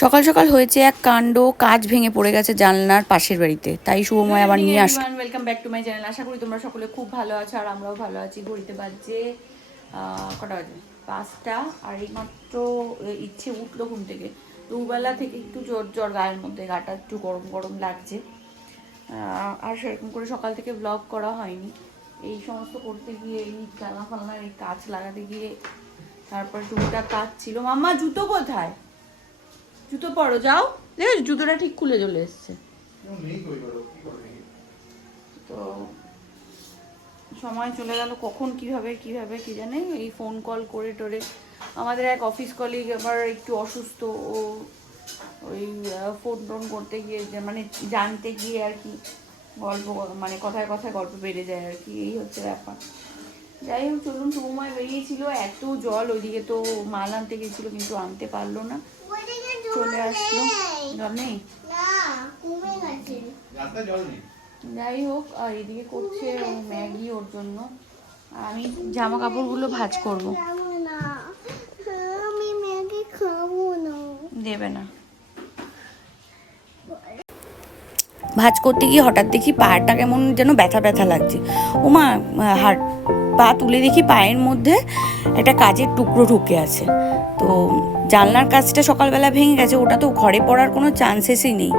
সকাল সকাল হয়েছে এক কাণ্ড, কাঁচ ভেঙে পড়ে গেছে জানলার পাশের বাড়িতে, তাই শুভময় আবার নিয়ে আসলো। Welcome back to my channel. আশা করি তোমরা সকলে খুব ভালো আছো আর আমরাও ভালো আছি। ঘড়িতে বাজছে কটা বাজে 5টা, আর এইমাত্র ইচ্ছে উঠলো ঘুম থেকে। দুবেলা থেকে একটু জ্বর জ্বর, গায়ের মধ্যে গাটা একটু গরম গরম লাগছে। আর সেরকম করে সকাল থেকে ব্লগ করা হয়নি। এই সমস্ত করতে গিয়ে, এই জানলা ফালনার এই কাঁচ লাগাতে গিয়ে, তারপর টুকটাক কাজ ছিল। মাম্মা জুতো কোথায়? জুতো পরো, যাও। দেখো জুতোটা ঠিক খুলে চলে এসছে। তো সময় চলে গেল কখন কিভাবে কি জানে। এই ফোন কল করে টোরে আমাদের এক অফিস কলিগ এবার একটু অসুস্থ, ও ওই ফোন টোন করতে গিয়ে মানে জানতে গিয়ে আর কি গল্প, মানে কথায় কথায় গল্প বেড়ে যায় আর কি, এই হচ্ছে ব্যাপার। যাই হোক চলুন, সময় বেরিয়েছিল, এত জল ওইদিকে, তো মাল আনতে গেছিল কিন্তু আনতে পারলো না, চলে আসলো। জল নেই, যাই হোক। আর এদিকে করছে ও ম্যাগি ওর জন্য, আর আমি জামা কাপড়গুলো ভাঁজ করবো। আমি ম্যাগি খাবো না, দেবে না। ভাঁজ করতে গিয়ে হঠাৎ দেখি পাটা কেমন যেন ব্যথা ব্যথা লাগছে। ওমা, হাট পা তুলে দেখি পায়ের মধ্যে একটা কাচের টুকরো ঢুকে আছে। তো জানলার কাজটা সকালবেলা ভেঙে গেছে, ওটা তো ঘরে পড়ার কোনো চান্সেসই নেই,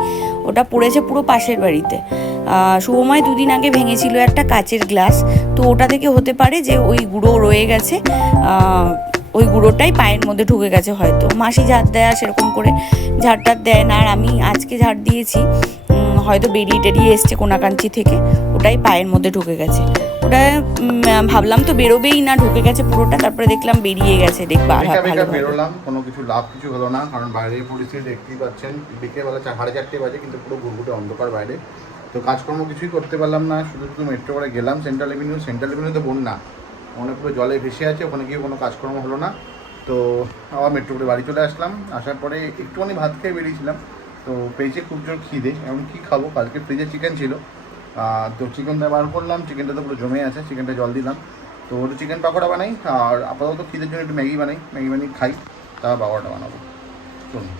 ওটা পড়েছে পুরো পাশের বাড়িতে। শুভময় 2 দিন আগে ভেঙেছিল একটা কাচের গ্লাস, তো ওটা থেকে হতে পারে যে ওই গুঁড়ো রয়ে গেছে, ওই গুঁড়োটাই পায়ের মধ্যে ঢুকে গেছে হয়তো। মাসি ঝাড় দেয়, আর সেরকম করে ঝাড়টার দেয় না, আর আমি আজকে ঝাড় দিয়েছি, হয়তো বেরিয়ে টেরিয়ে এসছে কোনাকাঞ্চি থেকে, ওটাই পায়ের মধ্যে ঢুকে গেছে। ওটা ভাবলাম তো বেরোবেই না, ঢুকে গেছে পুরোটা, তারপরে দেখলাম বেরিয়ে গেছে। দেখবা বেরোলাম, কোনো কিছু লাভ কিছু হলো না, কারণ বাইরের পরিস্থিতি দেখতেই পাচ্ছেন। বিকেলবেলা 4:30 বাজে, কিন্তু পুরো ঘুরঘুটে অন্ধকার বাইরে। তো কাজকর্ম কিছুই করতে পারলাম না, শুধু মেট্রো করে গেলাম সেন্ট্রাল এভিনিউ তো বন্যা, ওখানে পুরো জলে ভেসে আছে, ওখানে গিয়ে কোনো কাজকর্ম হলো না। তো আবার মেট্রো করে বাড়ি চলে আসলাম। আসার পরে একটুখানি ভাত খেয়ে বেরিয়েছিলাম, তো পেয়েছে খুব জোর খিদে। এমন কী খাবো, কালকে ফ্রিজে চিকেন ছিল, তো চিকেনটা বার করলাম, চিকেনটা তো পুরো জমে আছে, চিকেনটা জল দিলাম। তো ওটা চিকেন পাকোড়া বানাই, আর আপাতত খিদের জন্য একটু ম্যাগি বানিয়ে খাই, তারপর পাকোড়াটা বানাবো। চলুন।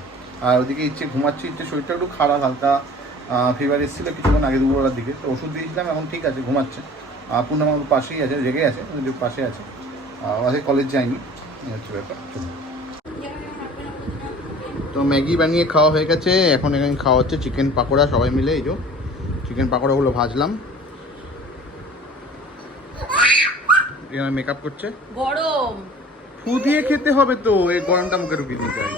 আর ওদিকে ইচ্ছে ঘুমাচ্ছি, শরীরটা একটু খারাপ, হালকা ফিভার এসেছিলো কিছুক্ষণ আগে, দুপুরবেলার দিকে, তো ওষুধ দিয়েছিলাম, এখন ঠিক আছে, ঘুমাচ্ছে। পূর্ণ আমার পাশেই আছে, জেগে আছে, পাশে আছে, আজকে কলেজ যায়নি, এই হচ্ছে ব্যাপার। চলুন। তো ম্যাগি বানিয়ে খাওয়া হয়ে গেছে, এখন এখানে খাওয়া হচ্ছে চিকেন পাকোড়া, সবাই মিলে। এই যে চিকেন পাকোড়াগুলো ভাজলাম, এখানে মেকআপ করছে। গরম ফু দিয়ে খেতে হবে তো, এই গরমটা মুখে ঢুকিয়ে দিতে হয়।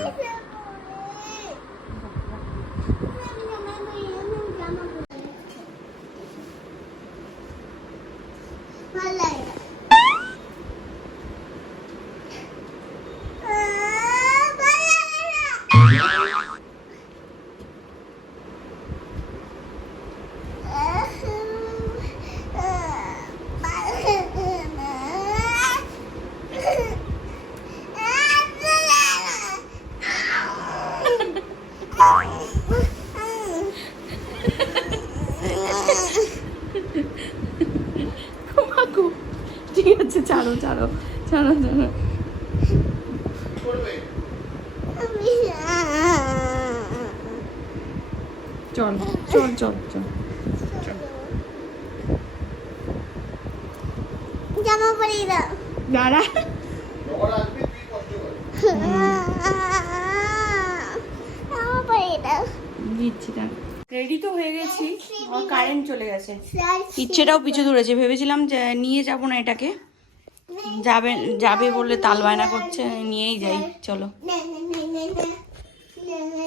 ঠিক আছে, ছাড়ো ছাড়ো ছাড়ো ছাড়ো। চল চল চল চল, জামা পরে দাও, দাঁড়া। জামা পরে দাও, দিচ্ছি, দাঁড়া। রেডি তো হয়ে গেছি, আমার কারেন্ট চলে গেছে, ইচ্ছেটাও পিছু ধরেছে। ভেবেছিলাম যে নিয়ে যাব না এটাকে, যাবে যাবে বলে তাল বায়না করছে, নিয়েই যাই। চলো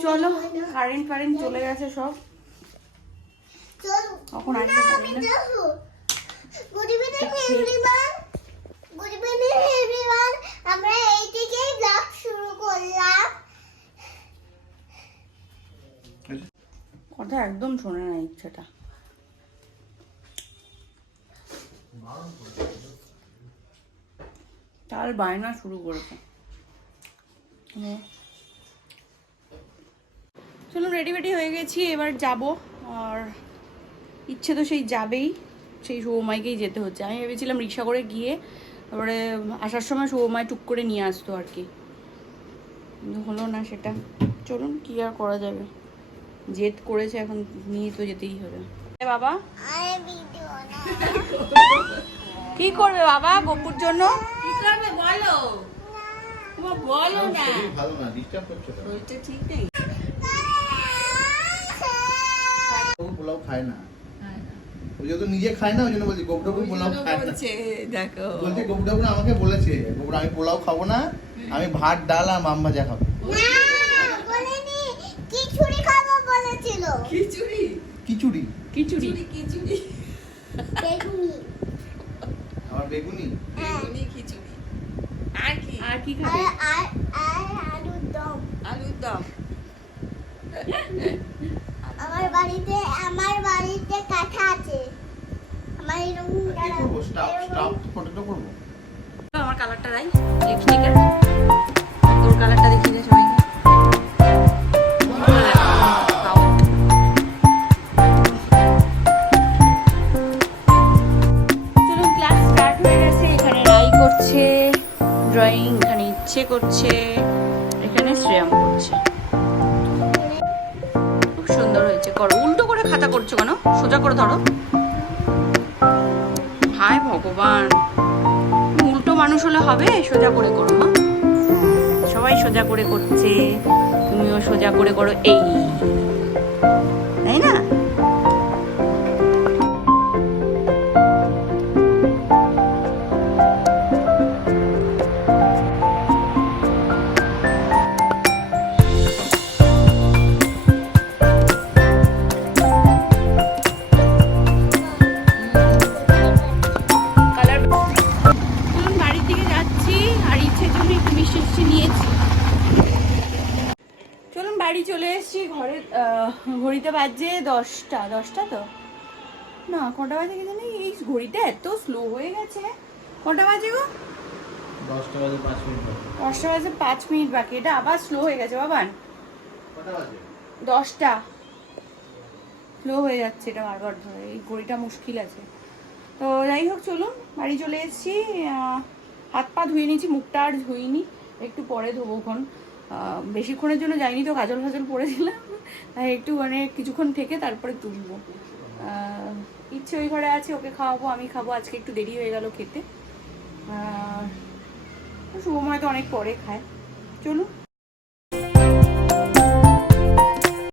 চলো, কারেন্ট চলে গেছে সব, কখন আসবে জানি না। গুড ইভিনিং এভরিওয়ান, আমরা এই থেকেই ব্লগ শুরু করলাম। কথা একদম শোনে না ইচ্ছেটা। তাল বায়না শুরু করেছে। চলো, রেডি হয়ে গেছি, এবার যাব। আর ইচ্ছে তো সেই যাবেই, সেই শুভময়কেই যেতে হচ্ছে। আমি ভেবেছিলাম রিক্সা করে গিয়ে তারপরে আসার সময় শুভময় টুক করে নিয়ে আসতো আর কি, কিন্তু হলো না সেটা। চলুন কি আর করা যাবে, জেদ করেছে এখন নিয়ে তো যেতেই হবে। বাবা আরে ভিডিও না কি করবে বাবা গপুর জন্য? কি করবে বলো, বলো না। ভালো না, ডিস্টার্ব করছো তো। শরীরটা ঠিক নেই। ও পোলাও খায় না, ওই যেহেতু নিজে খায় না ওই জন্য বলছি গোবরাবু পোলাও খায় না। দেখো বলছে গোবরাবু আমাকে বলেছে গোবরা আমি পোলাও খাবো না, আমি ভাত ডাল আর মাম ভাজা খাবো। না বলেনি, খিচুড়ি খাবো বলেছিল। খিচুড়ি খিচুড়ি খিচুড়ি বেগুনি। আমার বেগুনি হ্যাঁ। খিচুড়ি আর কি খাবে? আর আর আলুর দম। আলুর দম। আমার বাড়িতে কাঁথা আছে। আমার এরকম কি করবো স্টাফ পটেটো করবো। আমার কালারটা রাই লিপস্টিকের, তোর কালারটা দেখিয়ে দে সবাইকে। চলুন ক্লাস স্টার্ট হয়ে গেছে। এখানে রাই করছে ড্রয়িং, এখানে ইচ্ছে করছে, এখানে শ্রেয়াম করছে। খুব সুন্দর হয়েছে। করো, উল্টো করে খাতা করছো কেন? সোজা করে ধরো। হায় ভগবান, উল্টো মানুষ হলে হবে? সোজা করে করো মা। সবাই সোজা করে করছে, তুমিও সোজা করে করো, এই তাই না? কালার বাড়ির দিকে যাচ্ছি আর ইচ্ছের জন্য একটু মিষ্টি নিয়েছি। চলুন বাড়ি চলে এসেছি। ঘরে ঘড়িতে বাজছে 10টা তো না, কটা বাজে কি জানি, এই ঘড়িটা এত স্লো হয়ে গেছে। কটা বাজে গো? 10টা বাজে 5 মিনিট বাকি। 10টা বাজে 5 মিনিট বাকি। এটা আবার স্লো হয়ে গেছে বাবান। কটা বাজে? 10টা স্লো হয়ে যাচ্ছে এটা বারবার ধরে, এই ঘড়িটা মুশকিল আছে। তো যাই হোক চলুন বাড়ি চলে এসেছি। হাত পা ধুয়ে নিয়েছি, মুখটা আর ধুইনি, একটু পরে ধোবোক্ষণ। বেশিক্ষণের জন্য যাইনি তো, কাজল ফাজল পরেছিলাম, তাই একটু মানে কিছুক্ষণ থেকে তারপরে তুলবো। ইচ্ছে ওই ঘরে আছে, ওকে খাওয়াবো, আমি খাবো। আজকে একটু দেরি হয়ে গেল খেতে। শুভময় তো অনেক পরে খায়। চলুন